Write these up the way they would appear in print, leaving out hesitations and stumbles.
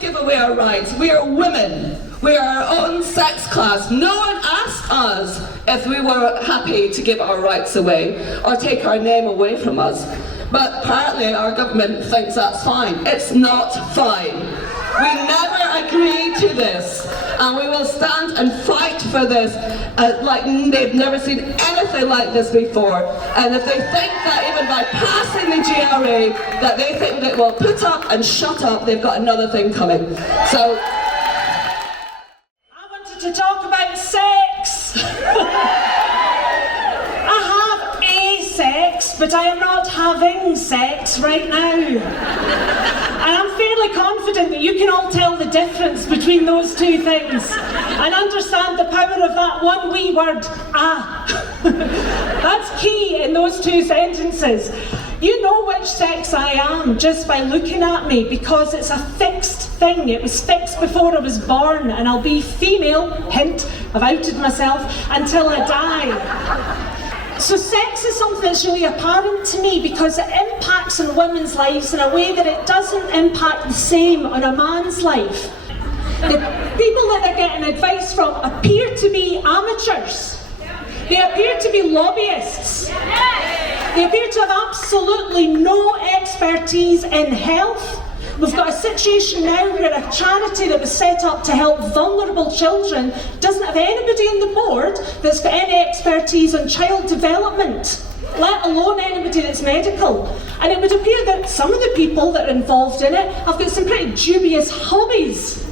Give away our rights. We are women. We are our own sex class. No one asked us if we were happy to give our rights away or take our name away from us. But apparently our government thinks that's fine. It's not fine. We never agreed to this, and we will stand and fight for this like they've never seen anything like this before. And if they think that even by passing the GRA that they think that will put up and shut up, they've got another thing coming. So I wanted to talk about sex. I have a sex, but I am not having sex right now. And I'm fairly confident that you can all tell the difference between those two things and understand the power of that one wee word, ah. That's key in those two sentences. You know which sex I am just by looking at me, because it's a fixed thing. It was fixed before I was born, and I'll be female, hint, I've outed myself, until I die. So sex is something that's really apparent to me because it impacts on women's lives in a way that it doesn't impact the same on a man's life. The people that they're getting advice from appear to be amateurs. They appear to be lobbyists. They appear to have absolutely no expertise in health. We've got a situation now where a charity that was set up to help vulnerable children doesn't have anybody on the board that's got any expertise on child development, let alone anybody that's medical. And it would appear that some of the people that are involved in it have got some pretty dubious hobbies.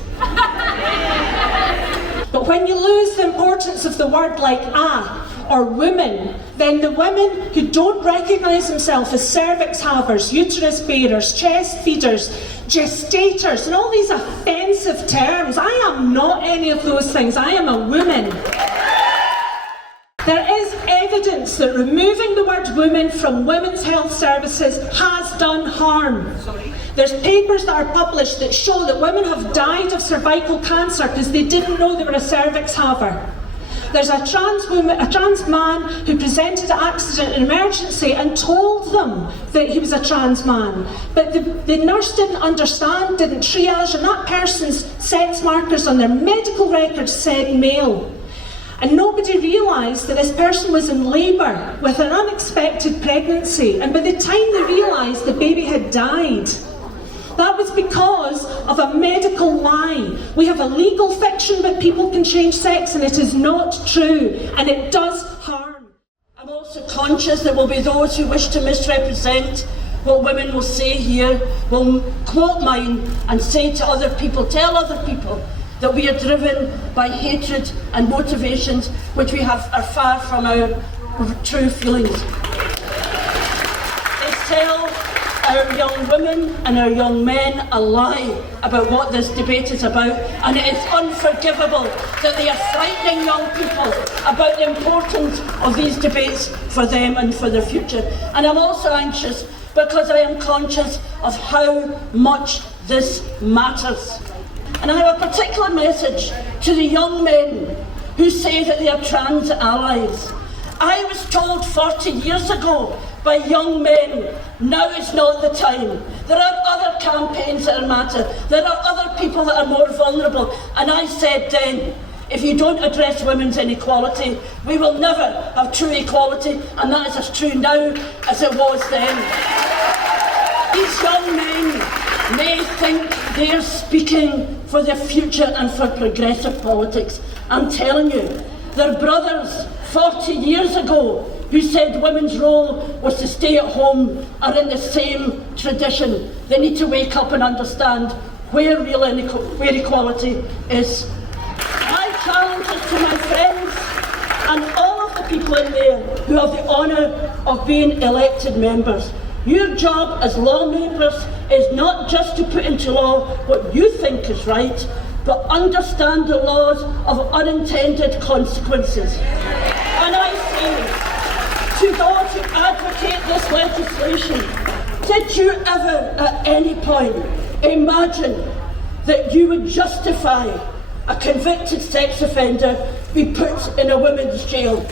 But when you lose the importance of the word like ah, or women, then the women who don't recognise themselves as cervix havers, uterus bearers, chest feeders, gestators, and all these offensive terms, I am not any of those things, I am a woman. There is evidence that removing the word women from women's health services has done harm. There's papers that are published that show that women have died of cervical cancer because they didn't know they were a cervix haver. There's a trans man who presented an accident and emergency and told them that he was a trans man. But the nurse didn't understand, didn't triage, and that person's sex markers on their medical records said male. And nobody realised that this person was in labour with an unexpected pregnancy, and by the time they realised the baby had died. That was because of a medical lie. We have a legal fiction that people can change sex, and it is not true, and it does harm. I'm also conscious there will be those who wish to misrepresent what women will say here, will quote mine and say to other people, tell other people that we are driven by hatred and motivations which are far from our true feelings. They tell our young women and our young men a lie about what this debate is about, and it is unforgivable that they are frightening young people about the importance of these debates for them and for their future. And I'm also anxious because I am conscious of how much this matters. And I have a particular message to the young men who say that they are trans allies. I was told 40 years ago by young men, now is not the time. There are other campaigns that matter. There are other people that are more vulnerable. And I said then, if you don't address women's inequality, we will never have true equality, and that is as true now as it was then. These young men may think they are speaking for their future and for progressive politics. I'm telling you, their brothers 40 years ago who said women's role was to stay at home are in the same tradition. They need to wake up and understand where real equality is. My challenge is to my friends and all of the people in there who have the honour of being elected members. Your job as lawmakers is not just to put into law what you think is right, but understand the laws of unintended consequences. And I say to those who advocate this legislation, did you ever at any point imagine that you would justify a convicted sex offender be put in a women's jail?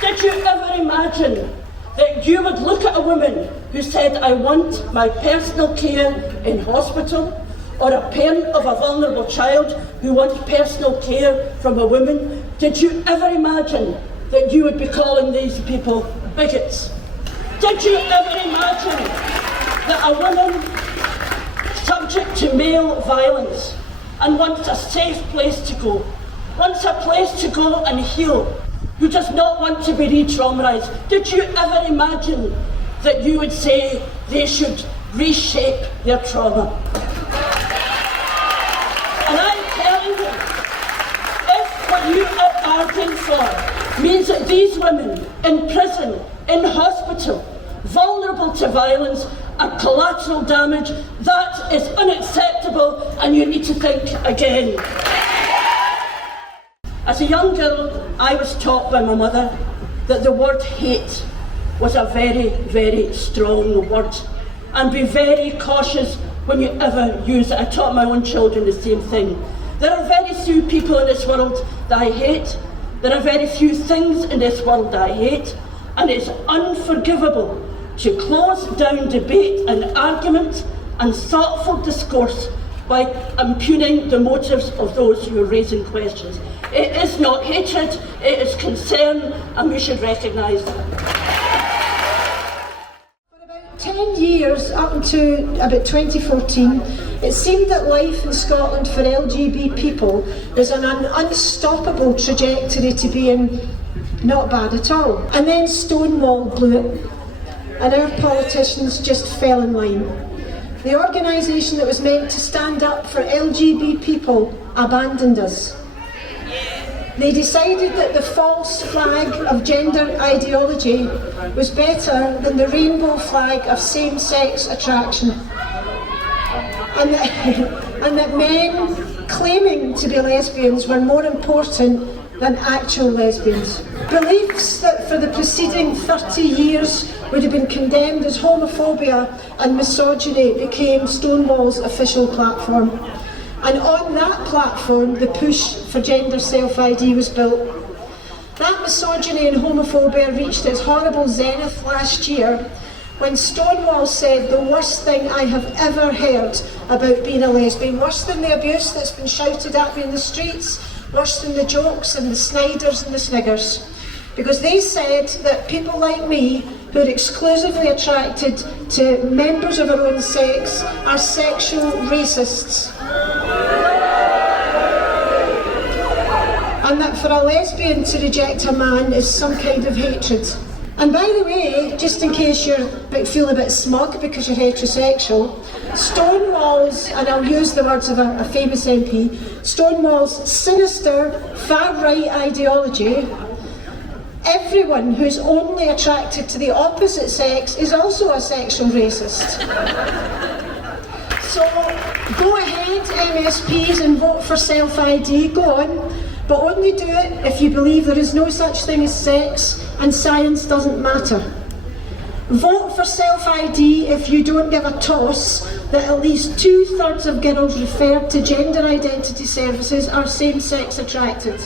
Did you ever imagine that you would look at a woman who who said, I want my personal care in hospital, or a parent of a vulnerable child who wants personal care from a woman, did you ever imagine that you would be calling these people bigots? Did you ever imagine that a woman subject to male violence and wants a safe place to go, wants a place to go and heal, who does not want to be re-traumatised, did you ever imagine that you would say they should reshape their trauma? And I'm telling you, if what you are arguing for means that these women in prison, in hospital, vulnerable to violence, are collateral damage, that is unacceptable and you need to think again. As a young girl, I was taught by my mother that the word hate was a very, very strong word, and be very cautious when you ever use it. I taught my own children the same thing. There are very few people in this world that I hate. There are very few things in this world that I hate, and it's unforgivable to close down debate and argument and thoughtful discourse by impugning the motives of those who are raising questions. It is not hatred, it is concern, and we should recognise that. 10 years, up until about 2014, it seemed that life in Scotland for LGBT people was on an unstoppable trajectory to being not bad at all. And then Stonewall blew it, and our politicians just fell in line. The organisation that was meant to stand up for LGBT people abandoned us. They decided that the false flag of gender ideology was better than the rainbow flag of same-sex attraction. And that men claiming to be lesbians were more important than actual lesbians. Beliefs that for the preceding 30 years would have been condemned as homophobia and misogyny became Stonewall's official platform. And on that platform, the push for gender self-ID was built. That misogyny and homophobia reached its horrible zenith last year when Stonewall said the worst thing I have ever heard about being a lesbian, worse than the abuse that's been shouted at me in the streets, worse than the jokes and the sniders and the sniggers. Because they said that people like me, who are exclusively attracted to members of our own sex, are sexual racists. And that for a lesbian to reject a man is some kind of hatred. And by the way, just in case you feel a bit smug because you're heterosexual, Stonewall's, and I'll use the words of a famous MP, Stonewall's sinister far-right ideology, everyone who's only attracted to the opposite sex is also a sexual racist. So go ahead, MSPs, and vote for self-ID, go on, but only do it if you believe there is no such thing as sex and science doesn't matter. Vote for self-ID if you don't give a toss that at least 2/3 of girls referred to gender identity services are same-sex attracted.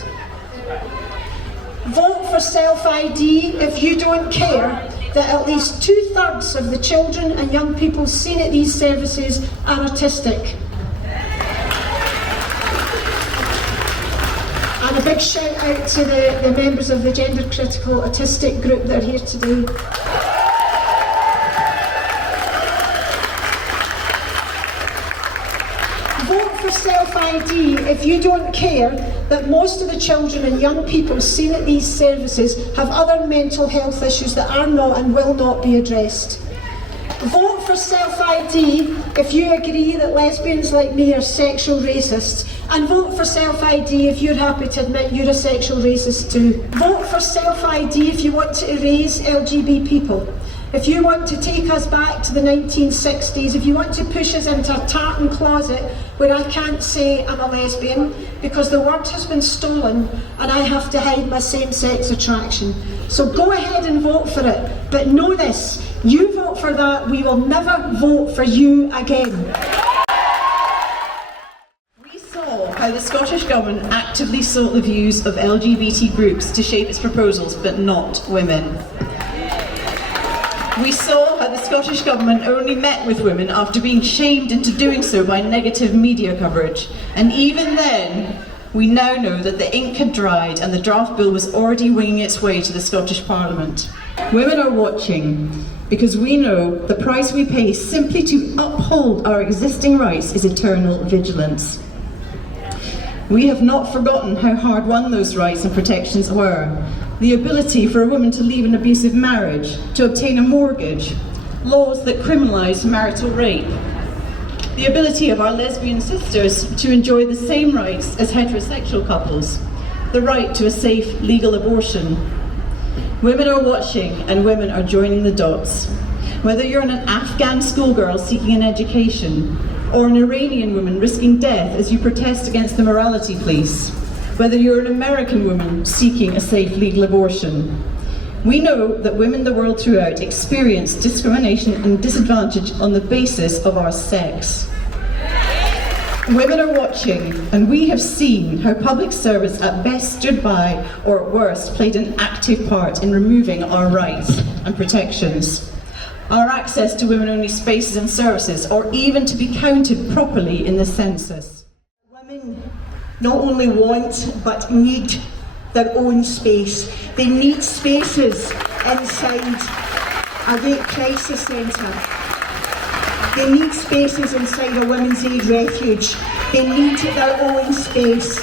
Vote for self-ID if you don't care that at least 2/3 of the children and young people seen at these services are autistic. And a big shout out to the members of the Gender Critical Autistic group that are here today. Vote for self-ID if you don't care that most of the children and young people seen at these services have other mental health issues that are not and will not be addressed. Vote for self-ID if you agree that lesbians like me are sexual racists, and vote for self-ID if you're happy to admit you're a sexual racist too. Vote for self-ID if you want to erase LGBT people. If you want to take us back to the 1960s, if you want to push us into a tartan closet where I can't say I'm a lesbian because the word has been stolen and I have to hide my same-sex attraction. So go ahead and vote for it, but know this, you vote for that, we will never vote for you again. We saw how the Scottish Government actively sought the views of LGBT groups to shape its proposals, but not women. We saw how the Scottish Government only met with women after being shamed into doing so by negative media coverage. And even then, we now know that the ink had dried and the draft bill was already winging its way to the Scottish Parliament. Women are watching because we know the price we pay simply to uphold our existing rights is eternal vigilance. We have not forgotten how hard won those rights and protections were. The ability for a woman to leave an abusive marriage, to obtain a mortgage, laws that criminalise marital rape, the ability of our lesbian sisters to enjoy the same rights as heterosexual couples, the right to a safe legal abortion. Women are watching and women are joining the dots. Whether you're an Afghan schoolgirl seeking an education, or an Iranian woman risking death as you protest against the morality police, whether you're an American woman seeking a safe legal abortion. We know that women the world throughout experience discrimination and disadvantage on the basis of our sex. Women are watching, and we have seen how public service at best stood by, or at worst played an active part in removing our rights and protections. Our access to women-only spaces and services, or even to be counted properly in the census. Women not only want but need their own space. They need spaces inside a rape crisis centre. They need spaces inside a women's aid refuge. They need their own space.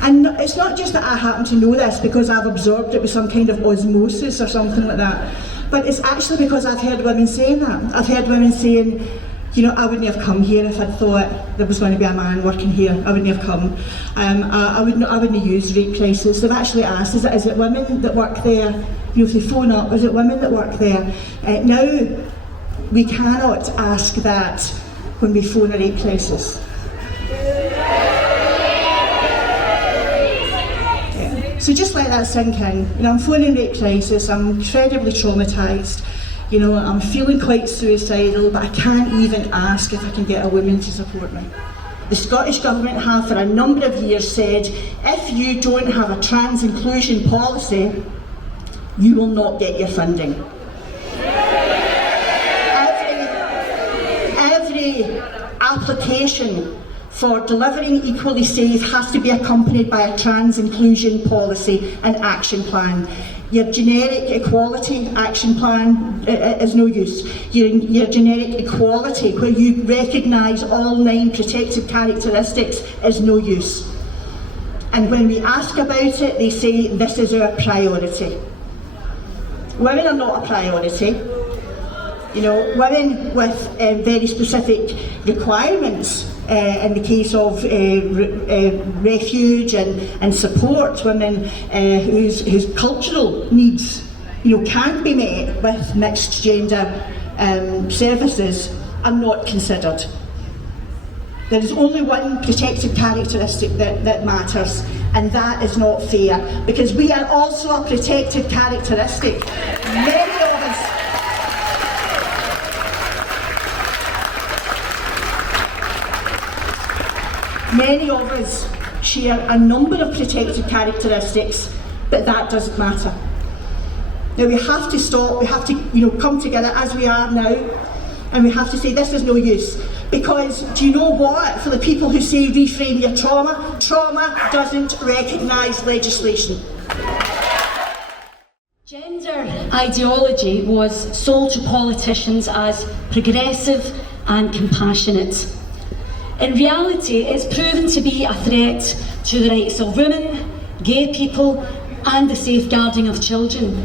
And it's not just that I happen to know this because I've absorbed it with some kind of osmosis or something like that, but it's actually because I've heard women saying that. I've heard women saying, you know, I wouldn't have come here if I'd thought there was going to be a man working here. I wouldn't have come. I wouldn't have used rape crisis. They've actually asked, is it women that work there? You know, if they phone up, is it women that work there? Now, we cannot ask that when we phone a rape crisis. So just let that sink in. You know, I'm phoning rape crisis, I'm incredibly traumatised. You know, I'm feeling quite suicidal, but I can't even ask if I can get a woman to support me. The Scottish Government have for a number of years said, if you don't have a trans inclusion policy, you will not get your funding. Every application for delivering equally safe has to be accompanied by a trans inclusion policy and action plan. Your generic equality action plan is no use. Your generic equality, where you recognise all 9 protected characteristics, is no use. And when we ask about it, they say this is our priority. Women are not a priority. You know, women with very specific requirements in the case of refuge and support, women whose cultural needs, you know, can't be met with mixed gender services, are not considered. There is only one protected characteristic that matters, and that is not fair, because we are also a protected characteristic. Many of us share a number of protected characteristics, but that doesn't matter. Now we have to stop, we have to, you know, come together as we are now, and we have to say this is no use. Because, do you know what? For the people who say reframe your trauma, trauma doesn't recognise legislation. Gender ideology was sold to politicians as progressive and compassionate. In reality, it's proven to be a threat to the rights of women, gay people, and the safeguarding of children.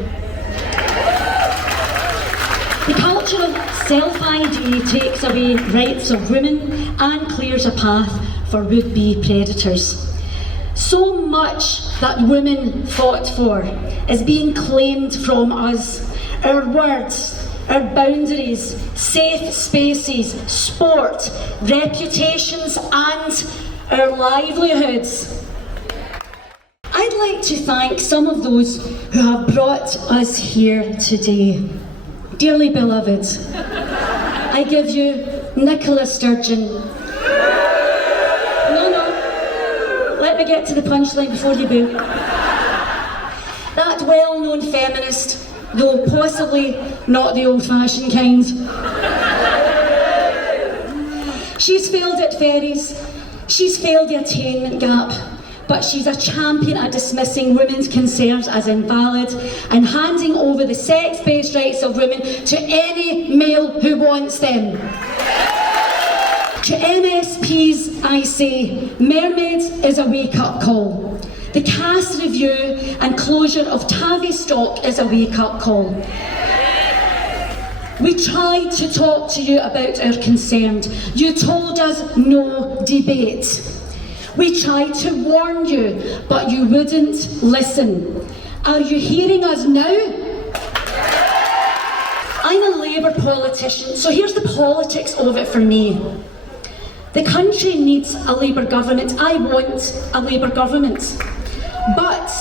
The culture of self-ID takes away rights of women and clears a path for would-be predators. So much that women fought for is being claimed from us. Our words, our boundaries, safe spaces, sport, reputations, and our livelihoods. I'd like to thank some of those who have brought us here today. Dearly beloved, I give you Nicola Sturgeon. No, let me get to the punchline before you boo. That well-known feminist though possibly not the old-fashioned kind. She's failed at ferries, she's failed the attainment gap, but she's a champion at dismissing women's concerns as invalid and handing over the sex-based rights of women to any male who wants them. To MSPs, I say, Mermaids is a wake-up call. The cast review and closure of Tavistock is a wake-up call. We tried to talk to you about our concerns. You told us no debate. We tried to warn you, but you wouldn't listen. Are you hearing us now? I'm a Labour politician, so here's the politics of it for me. The country needs a Labour government. I want a Labour government. But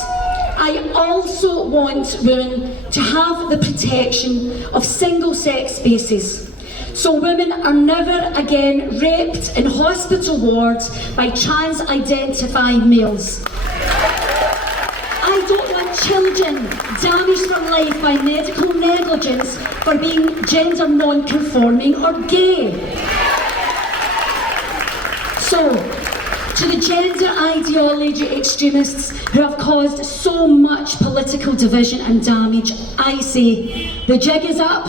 I also want women to have the protection of single-sex spaces, so women are never again raped in hospital wards by trans-identifying males. I don't want children damaged for life by medical negligence for being gender non-conforming or gay. So, to the gender ideology extremists who have caused so much political division and damage, I say, the jig is up.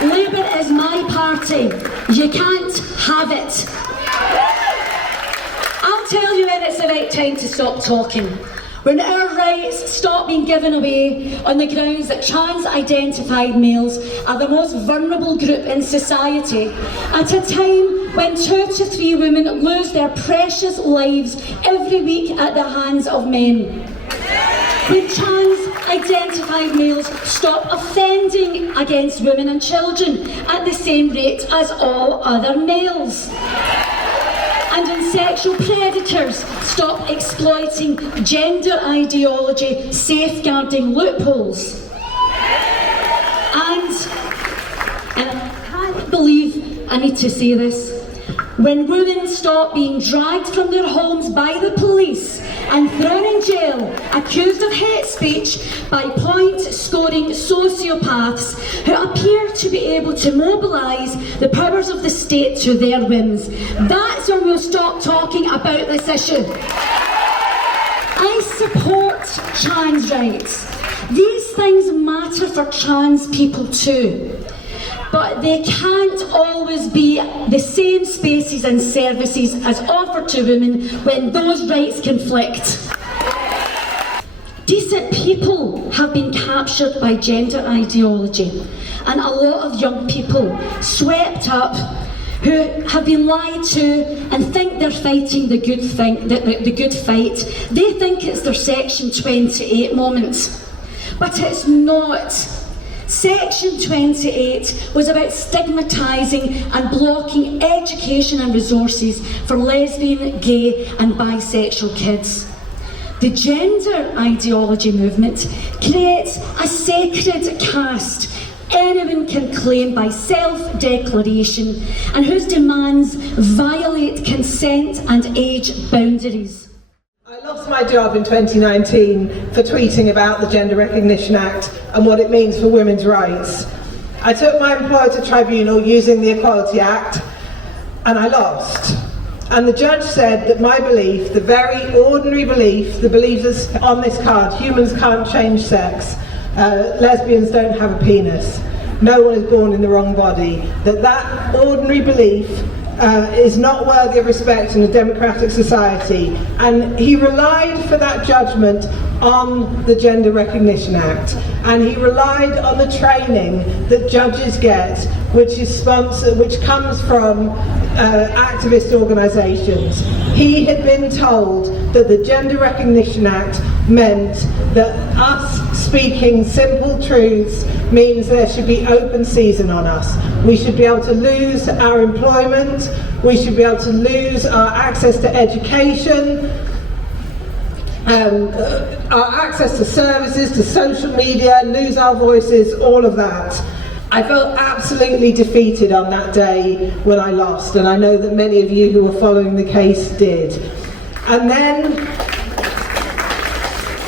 Labour is my party. You can't have it. I'll tell you when it's the right time to stop talking. When our rights stop being given away on the grounds that trans-identified males are the most vulnerable group in society, at a time when 2 to 3 women lose their precious lives every week at the hands of men. When trans-identified males stop offending against women and children at the same rate as all other males. And when sexual predators stop exploiting gender ideology, safeguarding loopholes. And I can't believe I need to say this, when women stop being dragged from their homes by the police and thrown in jail, accused of hate speech by point-scoring sociopaths who appear to be able to mobilise the powers of the state to their whims. That's when we'll stop talking about this issue. I support trans rights. These things matter for trans people too. But they can't always be the same spaces and services as offered to women when those rights conflict. Decent people have been captured by gender ideology, and a lot of young people swept up who have been lied to and think they're fighting the good fight. They think it's their Section 28 moment, but it's not. Section 28 was about stigmatising and blocking education and resources for lesbian, gay and bisexual kids. The gender ideology movement creates a sacred caste anyone can claim by self-declaration and whose demands violate consent and age boundaries. I lost my job in 2019 for tweeting about the Gender Recognition Act and what it means for women's rights. I took my employer to tribunal using the Equality Act and I lost. And the judge said that my belief, the very ordinary belief, the belief that's on this card, humans can't change sex, lesbians don't have a penis, no one is born in the wrong body, that ordinary belief is not worthy of respect in a democratic society, and he relied for that judgment on the Gender Recognition Act, and he relied on the training that judges get, which comes from activist organisations. He had been told that the Gender Recognition Act meant that us speaking simple truths means there should be open season on us. We should be able to lose our employment, we should be able to lose our access to education, our access to services, to social media, lose our voices, all of that. I felt absolutely defeated on that day when I lost, and I know that many of you who were following the case did. And then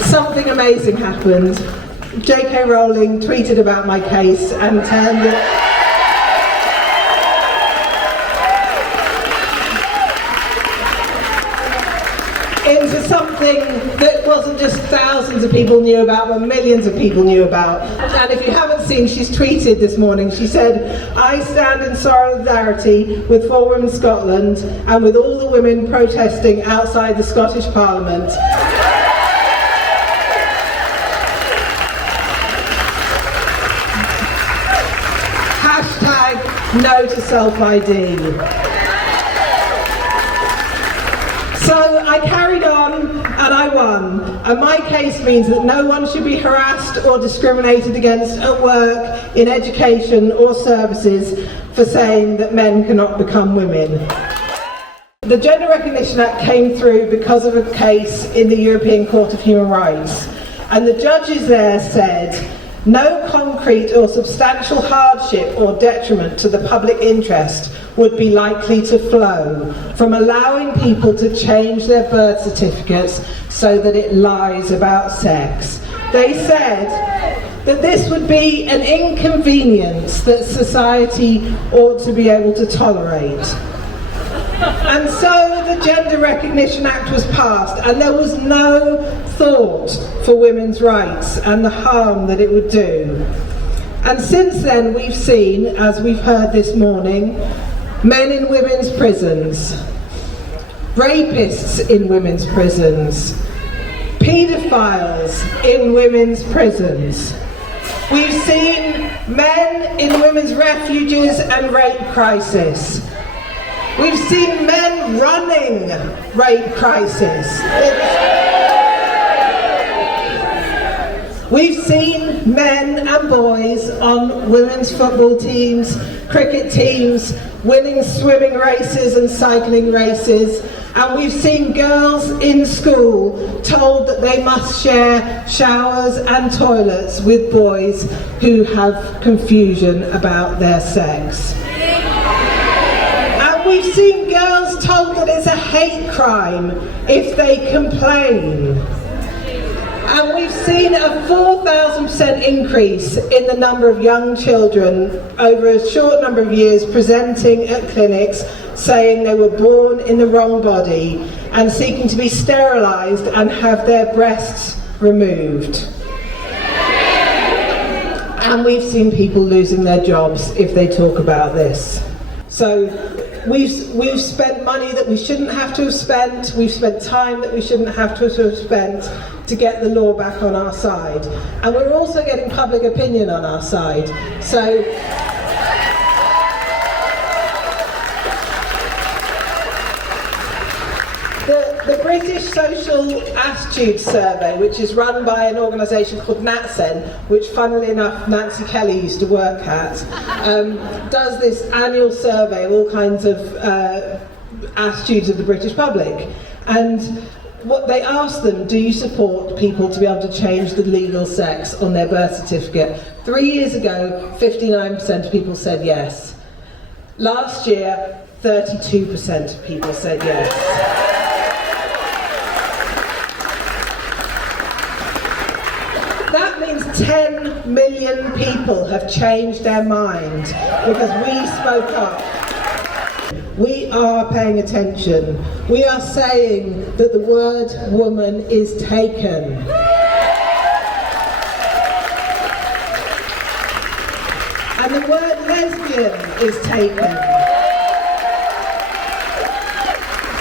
something amazing happened. J.K. Rowling tweeted about my case and turned it into something that wasn't just thousands of people knew about, but millions of people knew about. And if you haven't seen, she's tweeted this morning, she said, "I stand in solidarity with For Women Scotland and with all the women protesting outside the Scottish Parliament." Hashtag no to self-ID. So I carried on and I won, and my case means that no one should be harassed or discriminated against at work, in education or services for saying that men cannot become women. The Gender Recognition Act came through because of a case in the European Court of Human Rights, and the judges there said no concrete or substantial hardship or detriment to the public interest would be likely to flow from allowing people to change their birth certificates so that it lies about sex. They said that this would be an inconvenience that society ought to be able to tolerate. And so the Gender Recognition Act was passed, and there was no thought for women's rights and the harm that it would do. And since then we've seen, as we've heard this morning, men in women's prisons, rapists in women's prisons, paedophiles in women's prisons. We've seen men in women's refuges and rape crisis. We've seen men running rape crisis. We've seen men and boys on women's football teams, cricket teams, winning swimming races and cycling races, and we've seen girls in school told that they must share showers and toilets with boys who have confusion about their sex. And we've seen girls told that it's a hate crime if they complain. And we've seen a 4,000% increase in the number of young children over a short number of years presenting at clinics saying they were born in the wrong body and seeking to be sterilised and have their breasts removed. And we've seen people losing their jobs if they talk about this. So we've spent money that we shouldn't have to have spent, we've spent time that we shouldn't have to have spent to get the law back on our side. And we're also getting public opinion on our side. So the British Social Attitude Survey, which is run by an organisation called NatSen, which funnily enough Nancy Kelly used to work at, does this annual survey of all kinds of attitudes of the British public. And what they ask them, do you support people to be able to change the legal sex on their birth certificate? 3 years ago, 59% of people said yes. Last year, 32% of people said yes. That means 10 million people have changed their mind because we spoke up. We are paying attention. We are saying that the word woman is taken. And the word lesbian is taken.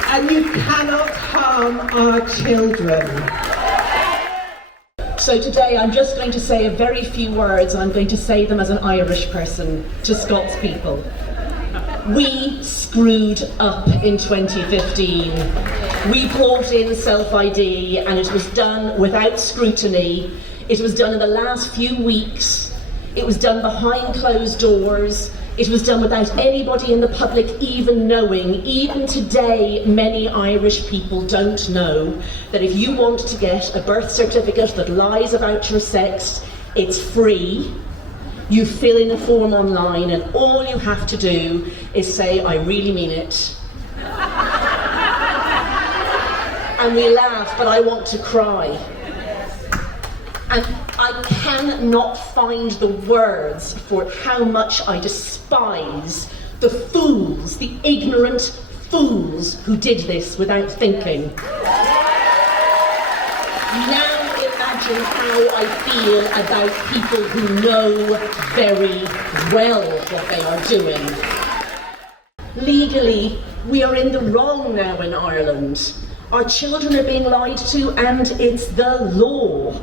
And you cannot harm our children. So today I'm just going to say a very few words, and I'm going to say them as an Irish person to Scots people. We screwed up in 2015. We brought in self-ID and it was done without scrutiny. It was done in the last few weeks. It was done behind closed doors. It was done without anybody in the public even knowing. Even today, many Irish people don't know that if you want to get a birth certificate that lies about your sex, it's free. You fill in a form online and all you have to do is say, I really mean it. And we laugh, but I want to cry. And I I cannot find the words for how much I despise the fools, the ignorant fools who did this without thinking. Now imagine how I feel about people who know very well what they are doing. Legally, we are in the wrong now in Ireland. Our children are being lied to, and it's the law.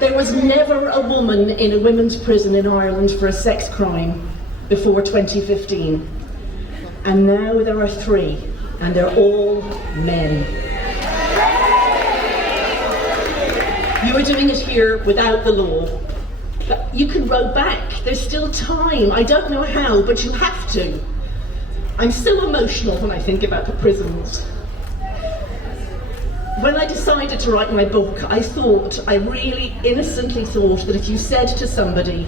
There was never a woman in a women's prison in Ireland for a sex crime before 2015. And now there are 3, and they're all men. You are doing it here without the law. But you can row back, there's still time. I don't know how, but you have to. I'm so emotional when I think about the prisons. When I decided to write my book, I really innocently thought that if you said to somebody,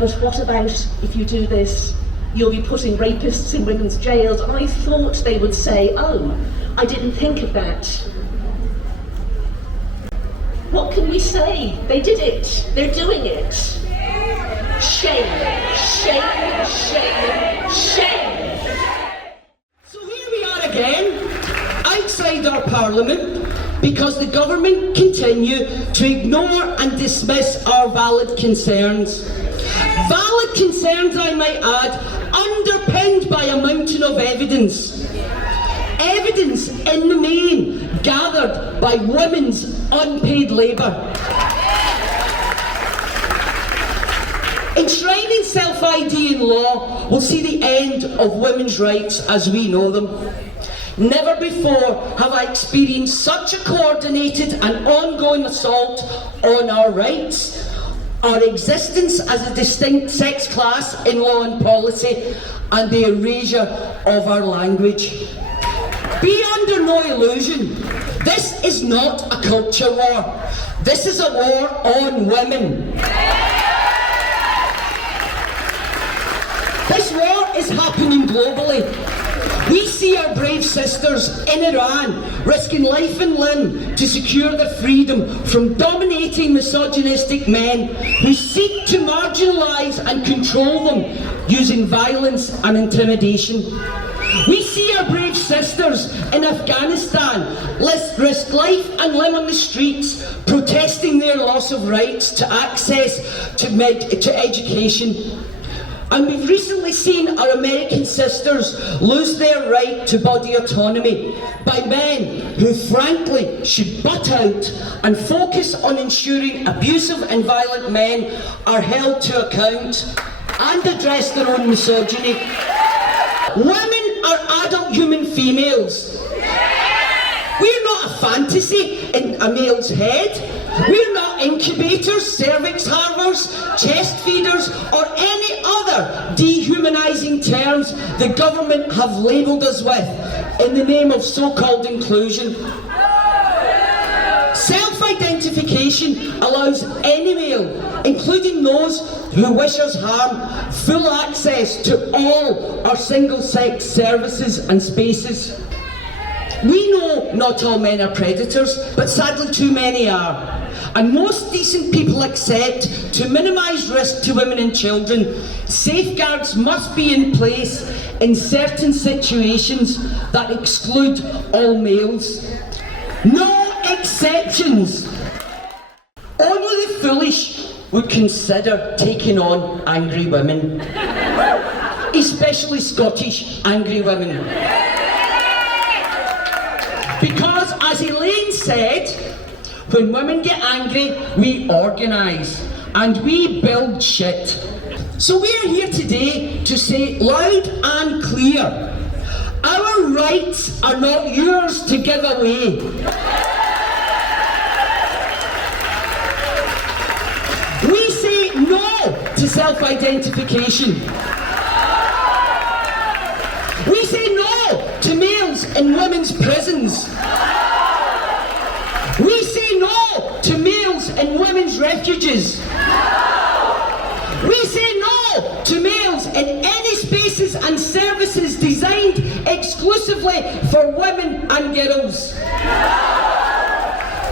but what about if you do this? You'll be putting rapists in women's jails. And I thought they would say, oh, I didn't think of that. What can we say? They did it. They're doing it. Shame, shame, shame, shame. So here we are again, outside our parliament, because the government continue to ignore and dismiss our valid concerns. Valid concerns, I might add, underpinned by a mountain of evidence. Evidence in the main gathered by women's unpaid labour. Enshrining self-ID in law will see the end of women's rights as we know them. Never before have I experienced such a coordinated and ongoing assault on our rights, our existence as a distinct sex class in law and policy, and the erasure of our language. Be under no illusion, this is not a culture war. This is a war on women. This war is happening globally. We see our brave sisters in Iran risking life and limb to secure their freedom from dominating misogynistic men who seek to marginalise and control them using violence and intimidation. We see our brave sisters in Afghanistan risk life and limb on the streets, protesting their loss of rights to access to education. And we've recently seen our American sisters lose their right to body autonomy by men who frankly should butt out and focus on ensuring abusive and violent men are held to account and address their own misogyny. Women are adult human females. We're not a fantasy in a male's head. We're not incubators, cervix harbours, chest feeders, or any other dehumanising terms the government have labelled us with in the name of so-called inclusion. Self-identification allows any male, including those who wish us harm, full access to all our single-sex services and spaces. We know not all men are predators, but sadly too many are. And most decent people accept, to minimise risk to women and children, safeguards must be in place in certain situations that exclude all males. No exceptions. Only the foolish would consider taking on angry women, especially Scottish angry women. Because, as Elaine said, when women get angry, we organise and we build shit. So we are here today to say loud and clear, our rights are not yours to give away. We say no to self-identification. We say no to males in women's prisons. We say no to males in women's refuges. We say no to males in any spaces and services designed exclusively for women and girls.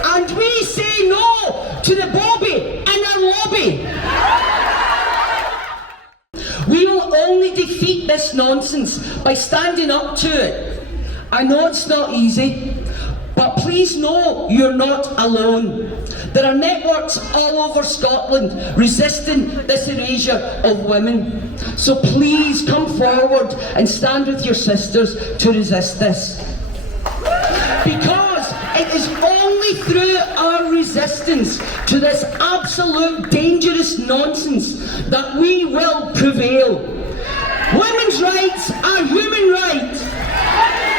And we say no to the Bobby in our We will only defeat this nonsense by standing up to it. I know it's not easy, but please know you're not alone. There are networks all over Scotland resisting this erasure of women. So please come forward and stand with your sisters to resist this. Because it is only through our resistance to this absolute dangerous nonsense that we will prevail. Women's rights are human rights.